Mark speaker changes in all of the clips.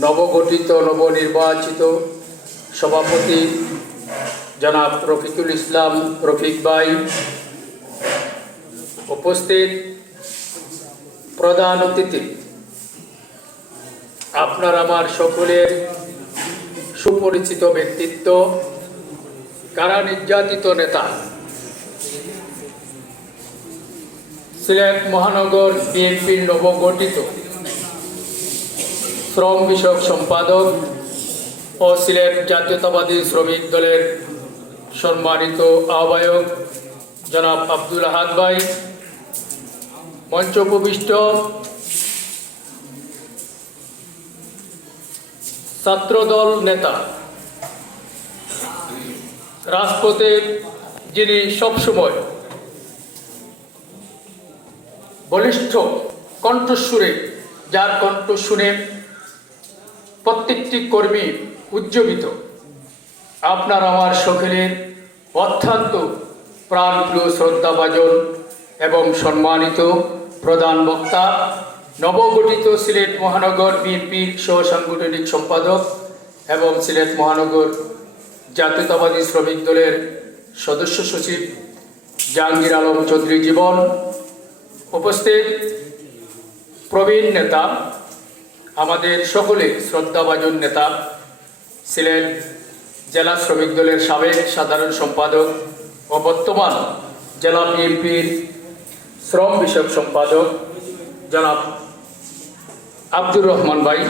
Speaker 1: নবগঠিত, নবনির্বাচিত সভাপতি জনাব রফিকুল ইসলাম রফিক ভাই উপস্থিত প্রধান অতিথি। আপনার আমার সকলের সুপরিচিত ব্যক্তিত্ব, কারা নির্যাতিত নেতা? সিলেট মহানগর বিএনপির নবগঠিত শ্রম বিষয়ক সম্পাদক ও সিলেট জাতীয়তাবাদী শ্রমিক দলের সম্মানিত আহ্বায়ক জনাব আব্দুল আহাদ ভাই। মঞ্চ উপবিষ্ট ছাত্রদল নেতা। রাজপথে যিনি সবসময় বলিষ্ঠ কণ্ঠস্বরে, যার কণ্ঠ শুনে প্রত্যেকটি কর্মী উজ্জীবিত। আপনার আমার সকলের অত্যন্ত প্রাণপ্রিয় শ্রদ্ধাভাজন এবং সম্মানিত প্রধান বক্তা, নবগঠিত সিলেট মহানগর বিএনপির সহ সাংগঠনিক সম্পাদক এবং সিলেট মহানগর জাতীয়তাবাদী শ্রমিক দলের সদস্য সচিব জাহাঙ্গীর আলম চৌধুরী জীবন। উপস্থিত প্রবীণ নেতা আমাদের সকলে শ্রদ্ধাভাজন নেতা ছিলেন জেলা শ্রমিক দলের সাবেক সাধারণ সম্পাদক ও বর্তমান জেলা বিএনপির শ্রম বিষয়ক সম্পাদক জনাব আব্দুর রহমান ভাই,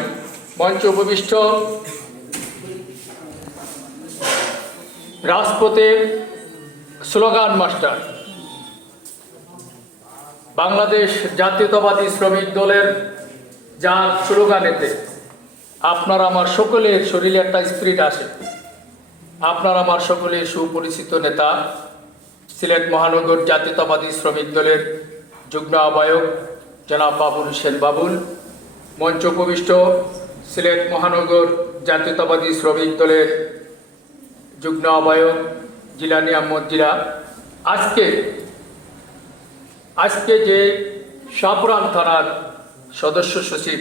Speaker 1: মঞ্চ উপবিষ্ট রাজপথে স্লোগান মাস্টার। বাংলাদেশ জাতীয়তাবাদী শ্রমিক দলের যার স্লোগানেতে, আপনার আমার সকলের শরীরে একটা স্পিরিট আসে। আপনার আমার সকলের সুপরিচিত নেতা, সিলেট মহানগর জাতীয়তাবাদী শ্রমিক দলের যুগ্ম আহ্বায়ক জনাব বাবুল হোসেন বাবুল, মঞ্চ উপবিষ্ট সিলেট মহানগর জাতীয়তাবাদী শ্রমিক দলের যুগ্ম আহ্বায়ক জিলানি আহমদ জিলা। আজকে আজকে যে সাবরান থানার সদস্য সচিব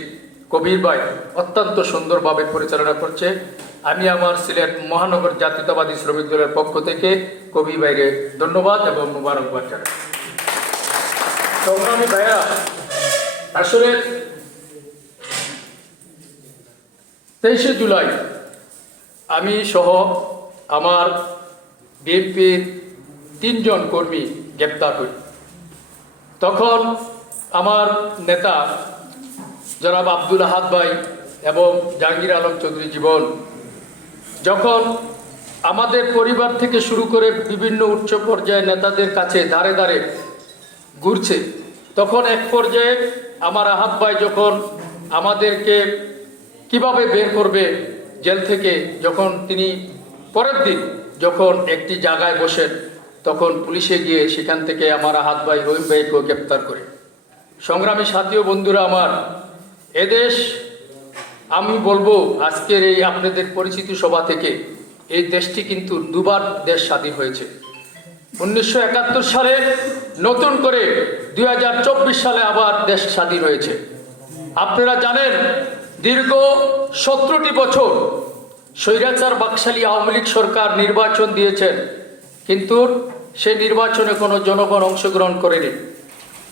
Speaker 1: কবির ভাই অত্যন্ত সুন্দরভাবে পরিচালনা করছে। আমি আমার সিলেট মহানগর জাতীয়তাবাদী শ্রমিক দলের পক্ষ থেকে কবির ভাইকে ধন্যবাদ এবং মুবারকবাদ জানাই। সংগ্রামী ভাইয়া আসলে তেইশে জুলাই আমি সহ আমার বিএনপির তিনজন কর্মী গ্রেপ্তার হই। তখন আমার নেতা জনাব আব্দুল আহাদ ভাই এবং জাহাঙ্গীর আলম চৌধুরী জীবন। যখন আমাদের পরিবার থেকে শুরু করে বিভিন্ন উচ্চ পর্যায়ের নেতাদের কাছে ধারে ধারে ঘুরছে, তখন এক পর্যায়ে আমার আহাত ভাই যখন আমাদেরকে কীভাবে বের করবে জেল থেকে, যখন তিনি পরের দিন যখন একটি জায়গায় বসেন, তখন পুলিশে গিয়ে সেখান থেকে আমার আহাত ভাই রহিম ভাইকেও গ্রেপ্তার করে। সংগ্রামী সাথী ও বন্ধুরা আমার এদেশ, আমি বলব আজকের এই আপনাদের পরিচিতি সভা থেকে, এই দেশটি কিন্তু দুবার দেশ স্বাধীন হয়েছে। উনিশশো একাত্তর সালে নতুন করে দু হাজার চব্বিশ সালে আবার দেশ স্বাধীন হয়েছে। আপনারা জানেন, দীর্ঘ সতেরোটি বছর স্বৈরাচার বাকশালী আওয়ামী লীগ সরকার নির্বাচন দিয়েছেন, কিন্তু সেই নির্বাচনে কোনো জনগণ অংশগ্রহণ করেনি।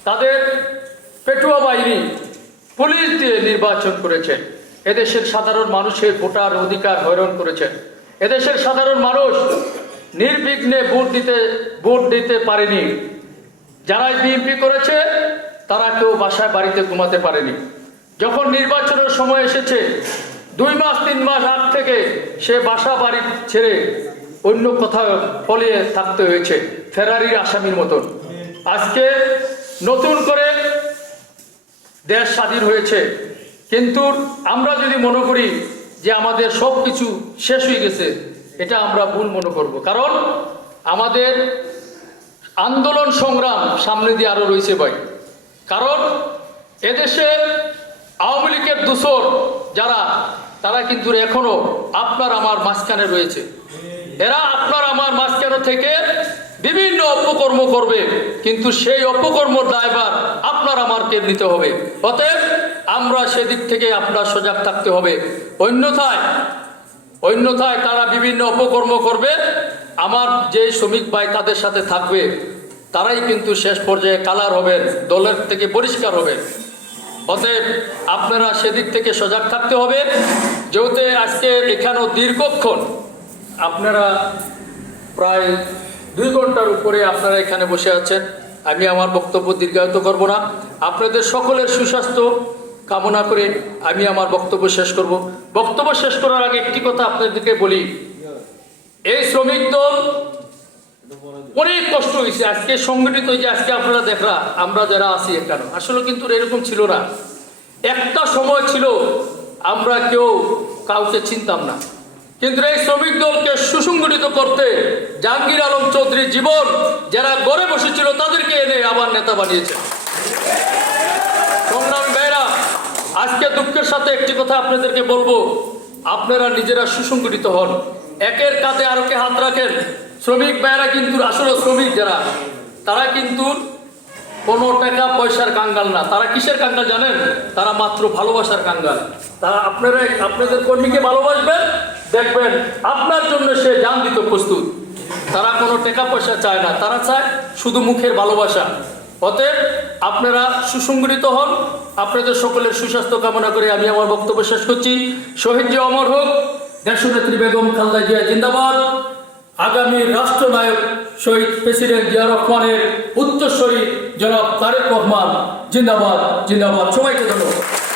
Speaker 1: তাদের পেটুয়া বাহিনী পুলিশ দিয়ে নির্বাচন করেছে এদেশের সাধারণ মানুষের ভোটার অধিকার হয়রান করেছেন। এদেশের সাধারণ মানুষ নির্বিঘ্নে ভোট দিতে ভোট দিতে পারেনি। যারাই বিএনপি করেছে, তারা কেউ বাসায়, বাড়িতে ঘুমাতে পারেনি। যখন নির্বাচনের সময় এসেছে, দুই মাস, তিন মাস আগ থেকে সে বাসা, বাড়ি ছেড়ে অন্য কোথাও ফলিয়ে থাকতে হয়েছে, ফেরারির আসামির মতন। আজকে নতুন করে দেশ স্বাধীন হয়েছে। কিন্তু আমরা যদি মনে করি যে আমাদের সব কিছু শেষ হয়ে গেছে, এটা আমরা ভুল মনে করব। কারণ আমাদের আন্দোলন সংগ্রাম সামনে দিয়ে আরও রয়েছে ভাই। কারণ এদেশে আওয়ামী লীগের দূষর যারা, তারা কিন্তু এখনও আপনার আমার মাঝখানে রয়েছে। এরা আপনার আমার মাঝখানে থেকে বিভিন্ন অপকর্ম করবে, কিন্তু সেই অপকর্মর দায়ভার আপনার আমারকে নিতে হবে। অতএব আমরা সেদিক থেকে আপনার সজাগ থাকতে হবে। অন্যথায় অন্যথায় তারা বিভিন্ন অপকর্ম করবে, আমার যে শ্রমিক ভাই তাদের সাথে থাকবে, তারাই কিন্তু শেষ পর্যায়ে কালার হবেন, দলের থেকে পরিষ্কার হবে অতএব আপনারা সেদিক থেকে সজাগ থাকতে হবে, যেহেতু আজকে এখানেও দীর্ঘক্ষণ আপনারা প্রায় দুই ঘণ্টার উপরে আপনারা এখানে বসে আছেন। আমি আমার বক্তব্য দীর্ঘায়িত করব না। আপনাদের সকলের সুস্বাস্থ্য কামনা করে আমি আমার বক্তব্য শেষ করব। বক্তব্য শেষ করার আগে একটি কথা আপনাদেরকে বলি। এই শ্রমিক দল অনেক কষ্ট হয়েছে। আজকে সংগঠিত হয়েছে, আজকে আপনারা দেখরা আমরা যারা আছি এখানে, আসলে কিন্তু এরকম ছিল না। একটা সময় ছিল, আমরা কেউ কাউকে চিনতাম না। কিন্তু এই শ্রমিক দলকে সুসংগঠিত করতে জাহাঙ্গীর আলম চৌধুরী জীবন, যারা গড়ে বসেছিল তাদেরকে এনে আবার নেতা বানিয়েছে। আজকে দুঃখের সাথে একটি কথা আপনাদেরকে বলব। আপনারা নিজেরা সুসংগঠিত হন। একের কাঁধে আরোকে হাত রাখেন। শ্রমিক ভাইরা কিন্তু আসলে শ্রমিক যারা, তারা কিন্তু কোনো টাকা পয়সার কাঙ্গাল না। তারা কিসের কাঙ্গাল জানেন? তারা মাত্র ভালোবাসার কাঙ্গাল। তারা আপনারা আপনাদের কর্মীকে ভালোবাসবেন? দেখবেন, আপনার জন্য সে জান দিত প্রস্তুত। তারা কোনো টাকা পয়সা চায় না। তারা চায় শুধু মুখের ভালোবাসা। অতএব আপনারা সুসংগঠিত হন। আপনাদের সকলের সুস্বাস্থ্য কামনা করে আমি আমার বক্তব্য শেষ করছি। শহীদ যে অমর হোক, দেশনেত্রী বেগম খালদা জিয়া জিন্দাবাদ। আগামী রাষ্ট্রনায়ক শহীদ প্রেসিডেন্ট জিয়া রহমানের উত্তরস্বরী জনাব তারেক রহমান জিন্দাবাদ জিন্দাবাদ। সবাইকে ধন্যবাদ।